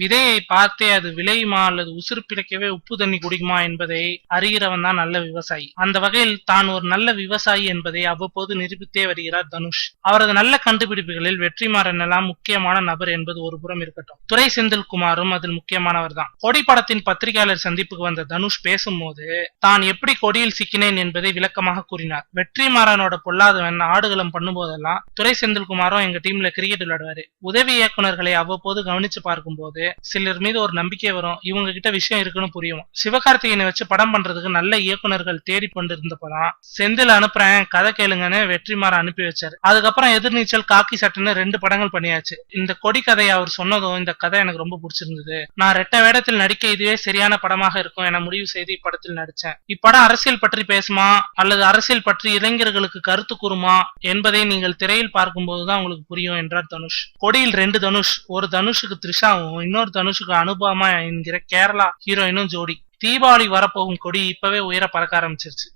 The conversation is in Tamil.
விதையை பார்த்தே அது விளையுமா அல்லது உசுறு பிழைக்கவே உப்பு தண்ணி குடிக்குமா என்பதை அறிகிறவன் தான் நல்ல விவசாயி. அந்த வகையில் தான் ஒரு நல்ல விவசாயி என்பதை அவ்வப்போது நிரூபித்தே வருகிறார் தனுஷ். அவரது நல்ல கண்டுபிடிப்புகளில் வெற்றிமாறன் எல்லாம் முக்கியமான நபர் என்பது ஒரு புறம் இருக்கட்டும், துரை செந்தில்குமாரும் அதில் முக்கியமானவர் தான். கொடி படத்தின் பத்திரிகையாளர் சந்திப்புக்கு வந்த தனுஷ் பேசும்போது தான் எப்படி கொடியில் சிக்கினேன் என்பதை விளக்கமாக கூறினார். வெற்றிமாறனோட பொல்லாதவன் ஆடுகளம் பண்ணும்போதெல்லாம் துரை செந்தில்குமாரும் எங்க டீம்ல கிரிக்கெட் விளையாடுவாரு. உதவி இயக்குநர்களை அவ்வப்போது கவனிச்சு பார்க்கும்போது சிலர் மீது ஒரு நம்பிக்கை வரும், இவங்க கிட்ட விஷயம் இருக்குன்னு புரியும். சிவகார்த்திகேயனை வச்சு படம் பண்றதுக்கு நல்ல இயக்குநர்கள் தேடி கொண்டு இருந்தப்பதான் செந்தில் அனுப்புறேன் கதை கேளுங்கன்னு வெற்றிமாறன் அனுப்பி வச்சாரு. அதுக்கப்புறம் எதிர்நீச்சல், காக்கி சட்டுன்னு 2 படங்கள் பண்ணியாச்சு. இந்த கொடி கதையை அவர் சொன்னதும் இந்த கதை எனக்கு ரொம்ப பிடிச்சிருந்தது. நான் ரெட்ட வேடத்தில் நடிக்க இதுவே சரியான படமாக இருக்கும் என முடிவு செய்து இப்படத்தில் நடிச்சேன். இப்படம் அரசியல் பற்றி பேசுமா அல்லது அரசியல் பற்றி இளைஞர்களுக்கு கருத்து கூறுமா என்பதை நீங்கள் திரையில் பார்க்கும்போதுதான் உங்களுக்கு புரியும் என்றார் தனுஷ். கொடியில் 2 தனுஷ், ஒரு தனுஷுக்கு த்ரிஷாவும் இன்னொரு தனுஷுக்கு அனுபமா என்கிற கேரளா ஹீரோயினும் ஜோடி. தீபாவளி வரப்போகும் கொடி இப்பவே உயர பறக்க ஆரம்பிச்சிருச்சு.